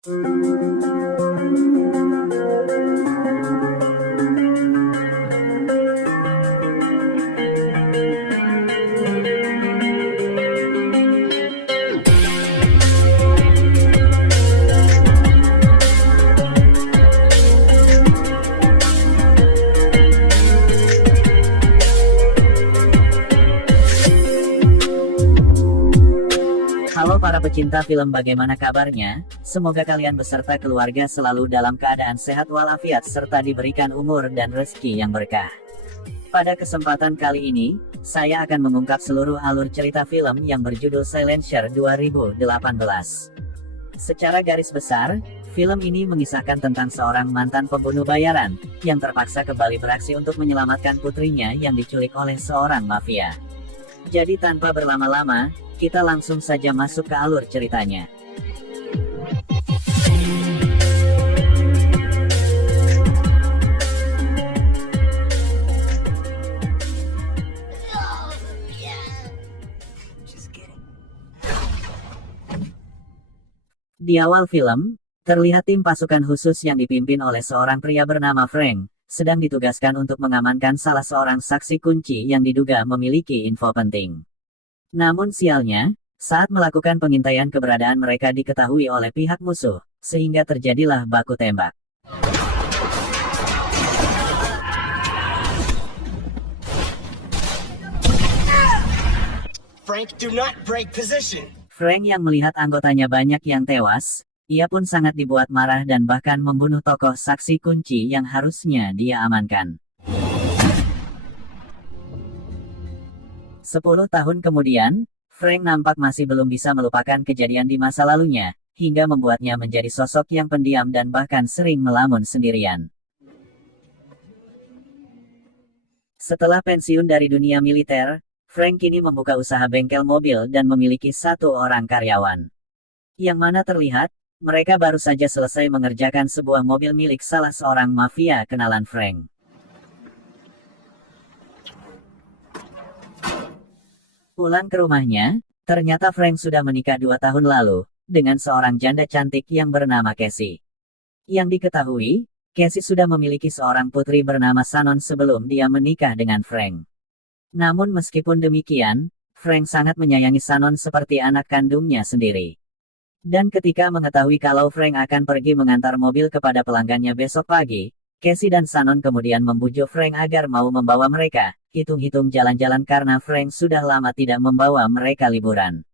Halo para pecinta film, bagaimana kabarnya? Semoga kalian beserta keluarga selalu dalam keadaan sehat walafiat serta diberikan umur dan rezeki yang berkah. Pada kesempatan kali ini, saya akan mengungkap seluruh alur cerita film yang berjudul Silencer 2018. Secara garis besar, film ini mengisahkan tentang seorang mantan pembunuh bayaran, yang terpaksa kembali beraksi untuk menyelamatkan putrinya yang diculik oleh seorang mafia. Jadi tanpa berlama-lama, kita langsung saja masuk ke alur ceritanya. Di awal film, terlihat tim pasukan khusus yang dipimpin oleh seorang pria bernama Frank, sedang ditugaskan untuk mengamankan salah seorang saksi kunci yang diduga memiliki info penting. Namun sialnya, saat melakukan pengintaian keberadaan mereka diketahui oleh pihak musuh, sehingga terjadilah baku tembak. Frank, do not break position. Frank yang melihat anggotanya banyak yang tewas, ia pun sangat dibuat marah dan bahkan membunuh tokoh saksi kunci yang harusnya dia amankan. 10 tahun kemudian, Frank nampak masih belum bisa melupakan kejadian di masa lalunya, hingga membuatnya menjadi sosok yang pendiam dan bahkan sering melamun sendirian. Setelah pensiun dari dunia militer, Frank kini membuka usaha bengkel mobil dan memiliki 1 orang karyawan. Yang mana terlihat, mereka baru saja selesai mengerjakan sebuah mobil milik salah seorang mafia kenalan Frank. Pulang ke rumahnya, ternyata Frank sudah menikah 2 tahun lalu, dengan seorang janda cantik yang bernama Cassie. Yang diketahui, Cassie sudah memiliki seorang putri bernama Shannon sebelum dia menikah dengan Frank. Namun meskipun demikian, Frank sangat menyayangi Shannon seperti anak kandungnya sendiri. Dan ketika mengetahui kalau Frank akan pergi mengantar mobil kepada pelanggannya besok pagi, Cassie dan Shannon kemudian membujuk Frank agar mau membawa mereka, hitung-hitung jalan-jalan karena Frank sudah lama tidak membawa mereka liburan.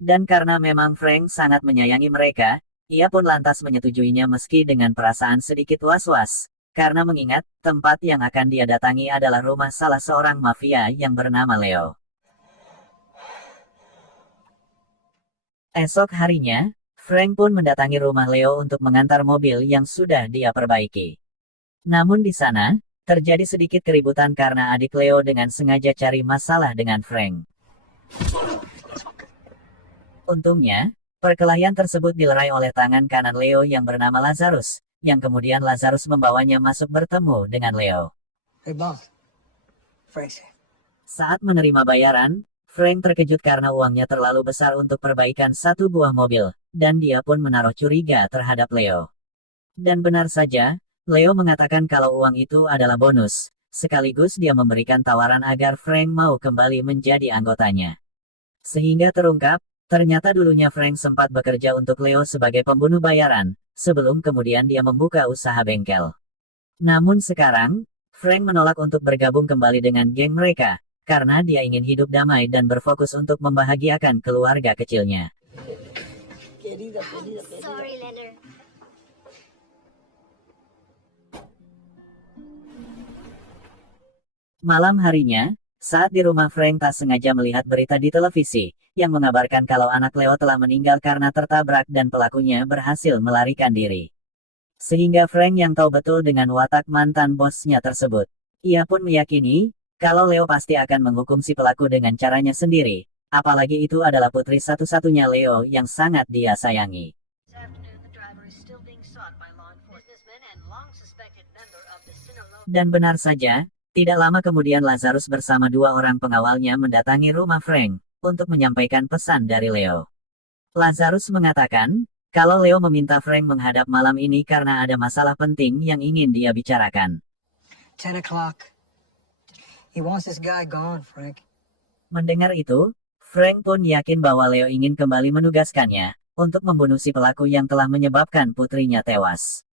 Dan karena memang Frank sangat menyayangi mereka, ia pun lantas menyetujuinya meski dengan perasaan sedikit was-was, karena mengingat tempat yang akan dia datangi adalah rumah salah seorang mafia yang bernama Leo. Esok harinya, Frank pun mendatangi rumah Leo untuk mengantar mobil yang sudah dia perbaiki. Namun di sana, terjadi sedikit keributan karena adik Leo dengan sengaja cari masalah dengan Frank. Untungnya, perkelahian tersebut dilerai oleh tangan kanan Leo yang bernama Lazarus, yang kemudian Lazarus membawanya masuk bertemu dengan Leo. Hey, boss. Frank. Saat menerima bayaran, Frank terkejut karena uangnya terlalu besar untuk perbaikan 1 buah mobil, dan dia pun menaruh curiga terhadap Leo. Dan benar saja, Leo mengatakan kalau uang itu adalah bonus, sekaligus dia memberikan tawaran agar Frank mau kembali menjadi anggotanya. Sehingga terungkap, ternyata dulunya Frank sempat bekerja untuk Leo sebagai pembunuh bayaran, sebelum kemudian dia membuka usaha bengkel. Namun sekarang, Frank menolak untuk bergabung kembali dengan geng mereka, karena dia ingin hidup damai dan berfokus untuk membahagiakan keluarga kecilnya. Sorry, Leonard. Malam harinya, saat di rumah Frank tak sengaja melihat berita di televisi, yang mengabarkan kalau anak Leo telah meninggal karena tertabrak dan pelakunya berhasil melarikan diri. Sehingga Frank yang tahu betul dengan watak mantan bosnya tersebut, ia pun meyakini, kalau Leo pasti akan menghukum si pelaku dengan caranya sendiri, apalagi itu adalah putri satu-satunya Leo yang sangat dia sayangi. Dan benar saja, tidak lama kemudian Lazarus bersama 2 orang pengawalnya mendatangi rumah Frank, untuk menyampaikan pesan dari Leo. Lazarus mengatakan, kalau Leo meminta Frank menghadap malam ini karena ada masalah penting yang ingin dia bicarakan. 10 o'clock. He wants this guy gone, Frank. Mendengar itu, Frank pun yakin bahwa Leo ingin kembali menugaskannya untuk membunuh si pelaku yang telah menyebabkan putrinya tewas.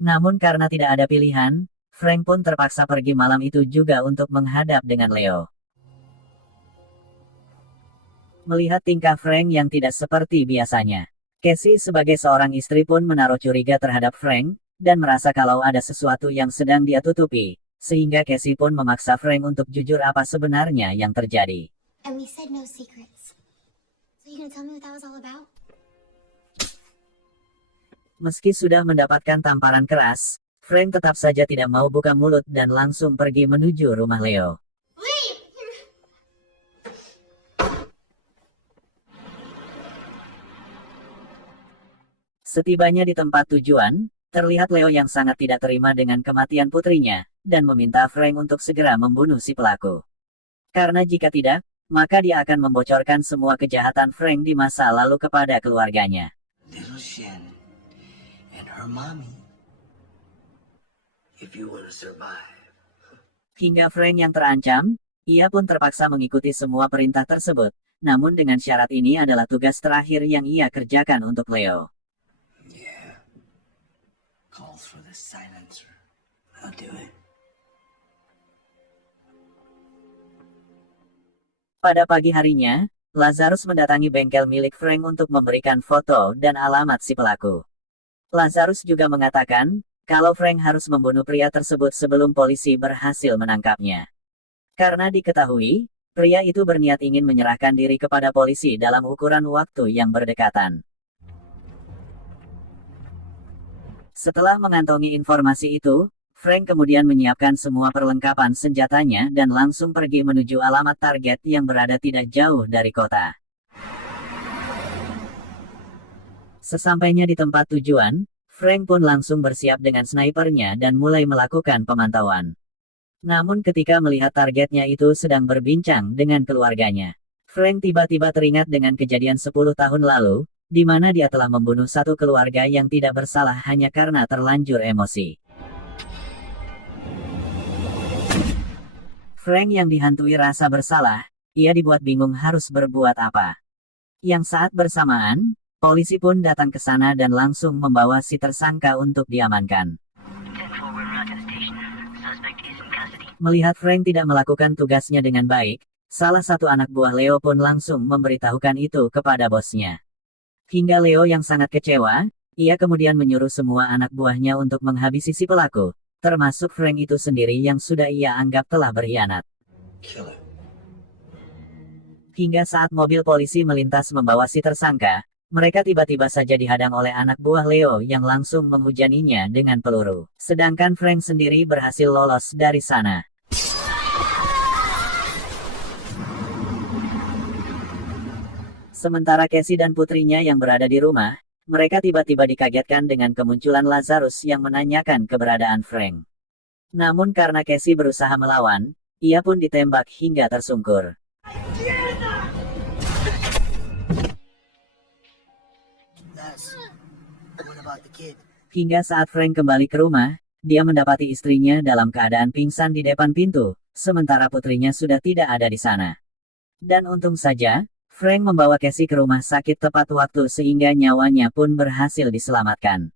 Namun karena tidak ada pilihan, Frank pun terpaksa pergi malam itu juga untuk menghadap dengan Leo. Melihat tingkah Frank yang tidak seperti biasanya, Casey sebagai seorang istri pun menaruh curiga terhadap Frank, dan merasa kalau ada sesuatu yang sedang dia tutupi, sehingga Casey pun memaksa Frank untuk jujur apa sebenarnya yang terjadi. And we said no secrets. So you gonna tell me what that was all about? Meski sudah mendapatkan tamparan keras, Frank tetap saja tidak mau buka mulut dan langsung pergi menuju rumah Leo. Setibanya di tempat tujuan, terlihat Leo yang sangat tidak terima dengan kematian putrinya, dan meminta Frank untuk segera membunuh si pelaku. Karena jika tidak, maka dia akan membocorkan semua kejahatan Frank di masa lalu kepada keluarganya. Little Shannon and her mommy. If you want to survive. Hingga Frank yang terancam, ia pun terpaksa mengikuti semua perintah tersebut, namun dengan syarat ini adalah tugas terakhir yang ia kerjakan untuk Leo. Yeah. Calls for the silencer. I'll do it. Pada pagi harinya, Lazarus mendatangi bengkel milik Frank untuk memberikan foto dan alamat si pelaku. Lazarus juga mengatakan, kalau Frank harus membunuh pria tersebut sebelum polisi berhasil menangkapnya. Karena diketahui, pria itu berniat ingin menyerahkan diri kepada polisi dalam ukuran waktu yang berdekatan. Setelah mengantongi informasi itu, Frank kemudian menyiapkan semua perlengkapan senjatanya dan langsung pergi menuju alamat target yang berada tidak jauh dari kota. Sesampainya di tempat tujuan, Frank pun langsung bersiap dengan snipernya dan mulai melakukan pemantauan. Namun ketika melihat targetnya itu sedang berbincang dengan keluarganya, Frank tiba-tiba teringat dengan kejadian 10 tahun lalu, di mana dia telah membunuh satu keluarga yang tidak bersalah hanya karena terlanjur emosi. Frank yang dihantui rasa bersalah, ia dibuat bingung harus berbuat apa. Yang saat bersamaan, polisi pun datang ke sana dan langsung membawa si tersangka untuk diamankan. Melihat Frank tidak melakukan tugasnya dengan baik, salah satu anak buah Leo pun langsung memberitahukan itu kepada bosnya. Hingga Leo yang sangat kecewa, ia kemudian menyuruh semua anak buahnya untuk menghabisi si pelaku, termasuk Frank itu sendiri yang sudah ia anggap telah berkhianat. Kill him. Hingga saat mobil polisi melintas membawa si tersangka, mereka tiba-tiba saja dihadang oleh anak buah Leo yang langsung menghujaninya dengan peluru. Sedangkan Frank sendiri berhasil lolos dari sana. Sementara Casey dan putrinya yang berada di rumah, mereka tiba-tiba dikagetkan dengan kemunculan Lazarus yang menanyakan keberadaan Frank. Namun karena Casey berusaha melawan, ia pun ditembak hingga tersungkur. What about the kid? Hingga saat Frank kembali ke rumah, dia mendapati istrinya dalam keadaan pingsan di depan pintu, sementara putrinya sudah tidak ada di sana. Dan untung saja, Frank membawa Casey ke rumah sakit tepat waktu sehingga nyawanya pun berhasil diselamatkan.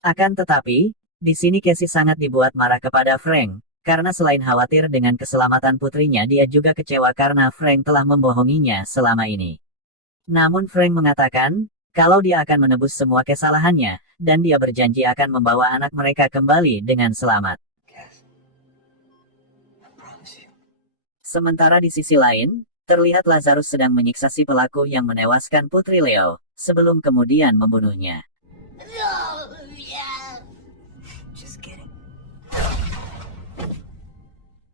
Akan tetapi, di sini Casey sangat dibuat marah kepada Frank, karena selain khawatir dengan keselamatan putrinya dia juga kecewa karena Frank telah membohonginya selama ini. Namun Frank mengatakan, kalau dia akan menebus semua kesalahannya, dan dia berjanji akan membawa anak mereka kembali dengan selamat. Cass, I promise you. Sementara di sisi lain, terlihat Lazarus sedang menyiksa si pelaku yang menewaskan putri Leo, sebelum kemudian membunuhnya. Just kidding.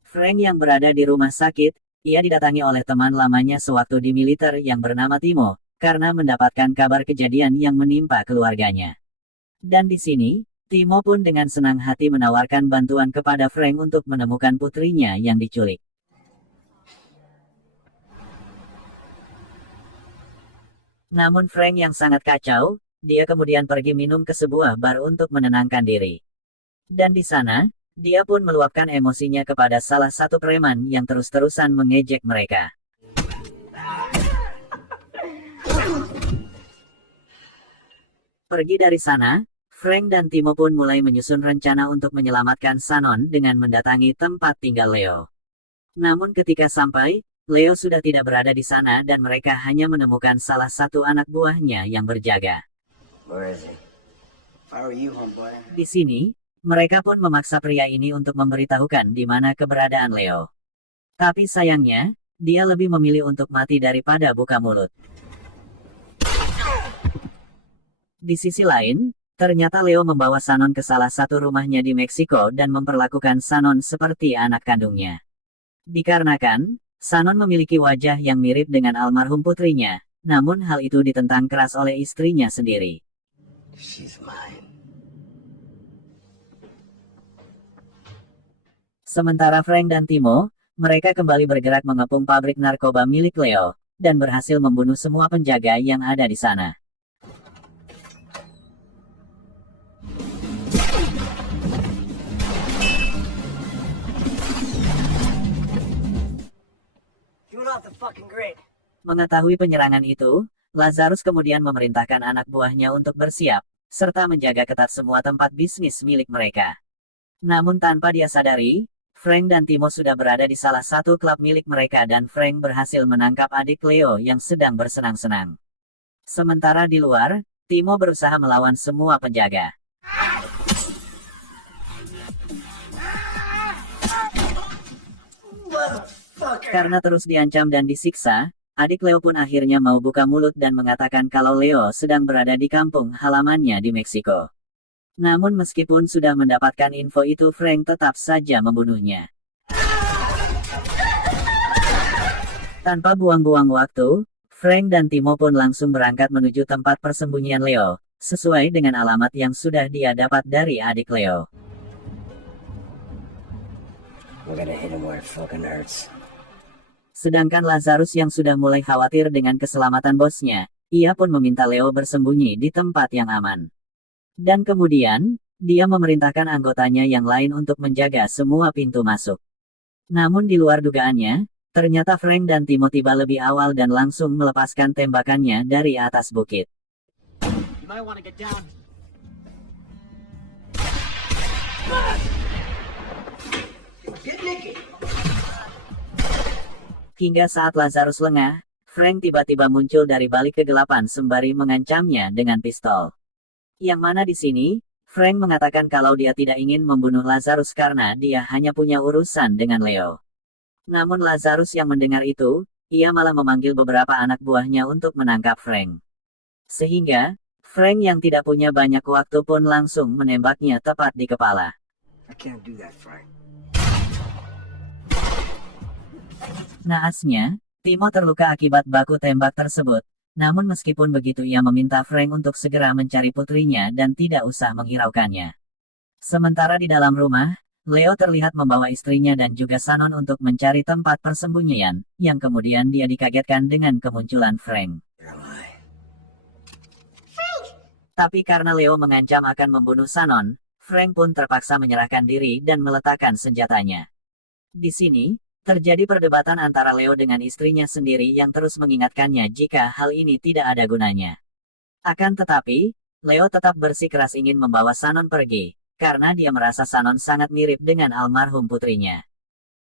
Frank yang berada di rumah sakit, ia didatangi oleh teman lamanya sewaktu di militer yang bernama Timo, karena mendapatkan kabar kejadian yang menimpa keluarganya. Dan di sini, Timo pun dengan senang hati menawarkan bantuan kepada Frank untuk menemukan putrinya yang diculik. Namun Frank yang sangat kacau, dia kemudian pergi minum ke sebuah bar untuk menenangkan diri. Dan di sana, dia pun meluapkan emosinya kepada salah satu preman yang terus-terusan mengejek mereka. Pergi dari sana, Frank dan Timo pun mulai menyusun rencana untuk menyelamatkan Shannon dengan mendatangi tempat tinggal Leo. Namun ketika sampai, Leo sudah tidak berada di sana dan mereka hanya menemukan salah satu anak buahnya yang berjaga. Where is he? If I were you, homeboy. Di sini, mereka pun memaksa pria ini untuk memberitahukan di mana keberadaan Leo. Tapi sayangnya, dia lebih memilih untuk mati daripada buka mulut. Di sisi lain, ternyata Leo membawa Shannon ke salah satu rumahnya di Meksiko dan memperlakukan Shannon seperti anak kandungnya. Dikarenakan, Shannon memiliki wajah yang mirip dengan almarhum putrinya, namun hal itu ditentang keras oleh istrinya sendiri. She's mine. Sementara Frank dan Timo, mereka kembali bergerak mengepung pabrik narkoba milik Leo, dan berhasil membunuh semua penjaga yang ada di sana. Get off the fucking grid. Mengetahui penyerangan itu, Lazarus kemudian memerintahkan anak buahnya untuk bersiap, serta menjaga ketat semua tempat bisnis milik mereka. Namun tanpa dia sadari, Frank dan Timo sudah berada di salah satu klub milik mereka dan Frank berhasil menangkap adik Leo yang sedang bersenang-senang. Sementara di luar, Timo berusaha melawan semua penjaga. Karena terus diancam dan disiksa, adik Leo pun akhirnya mau buka mulut dan mengatakan kalau Leo sedang berada di kampung halamannya di Meksiko. Namun meskipun sudah mendapatkan info itu, Frank tetap saja membunuhnya. Tanpa buang-buang waktu, Frank dan Timo pun langsung berangkat menuju tempat persembunyian Leo, sesuai dengan alamat yang sudah dia dapat dari adik Leo. We're gonna hit him where it fucking hurts. Sedangkan Lazarus yang sudah mulai khawatir dengan keselamatan bosnya, ia pun meminta Leo bersembunyi di tempat yang aman. Dan kemudian, dia memerintahkan anggotanya yang lain untuk menjaga semua pintu masuk. Namun di luar dugaannya, ternyata Frank dan Timo tiba lebih awal dan langsung melepaskan tembakannya dari atas bukit. You might want to get down. Get naked. Hingga saat Lazarus lengah, Frank tiba-tiba muncul dari balik kegelapan sembari mengancamnya dengan pistol. Yang mana di sini, Frank mengatakan kalau dia tidak ingin membunuh Lazarus karena dia hanya punya urusan dengan Leo. Namun Lazarus yang mendengar itu, ia malah memanggil beberapa anak buahnya untuk menangkap Frank. Sehingga, Frank yang tidak punya banyak waktu pun langsung menembaknya tepat di kepala. I can't do that, Frank. Naasnya, Timo terluka akibat baku tembak tersebut. Namun meskipun begitu ia meminta Frank untuk segera mencari putrinya dan tidak usah menghiraukannya. Sementara di dalam rumah, Leo terlihat membawa istrinya dan juga Shannon untuk mencari tempat persembunyian, yang kemudian dia dikagetkan dengan kemunculan Frank. Where am I? Tapi karena Leo mengancam akan membunuh Shannon, Frank pun terpaksa menyerahkan diri dan meletakkan senjatanya. Di sini, terjadi perdebatan antara Leo dengan istrinya sendiri yang terus mengingatkannya jika hal ini tidak ada gunanya. Akan tetapi, Leo tetap bersikeras ingin membawa Shannon pergi, karena dia merasa Shannon sangat mirip dengan almarhum putrinya.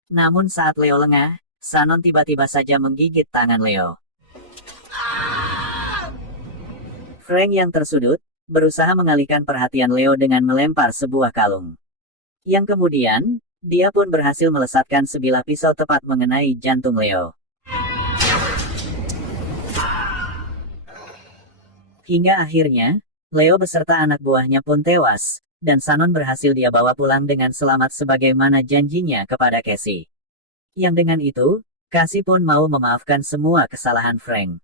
Namun saat Leo lengah, Shannon tiba-tiba saja menggigit tangan Leo. Frank yang tersudut, berusaha mengalihkan perhatian Leo dengan melempar sebuah kalung. Yang kemudian, dia pun berhasil melesatkan sebilah pisau tepat mengenai jantung Leo. Hingga akhirnya, Leo beserta anak buahnya pun tewas, dan Shannon berhasil dia bawa pulang dengan selamat sebagaimana janjinya kepada Cassie. Yang dengan itu, Cassie pun mau memaafkan semua kesalahan Frank.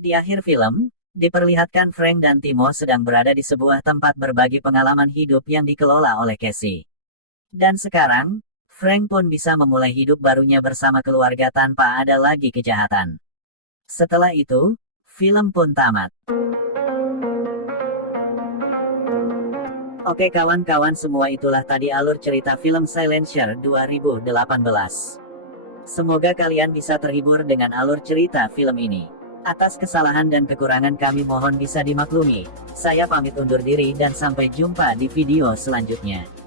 Di akhir film, diperlihatkan Frank dan Timo sedang berada di sebuah tempat berbagi pengalaman hidup yang dikelola oleh Cassie. Dan sekarang, Frank pun bisa memulai hidup barunya bersama keluarga tanpa ada lagi kejahatan. Setelah itu, film pun tamat. Oke kawan-kawan, semua itulah tadi alur cerita film Silencer 2018. Semoga kalian bisa terhibur dengan alur cerita film ini. Atas kesalahan dan kekurangan kami mohon bisa dimaklumi. Saya pamit undur diri dan sampai jumpa di video selanjutnya.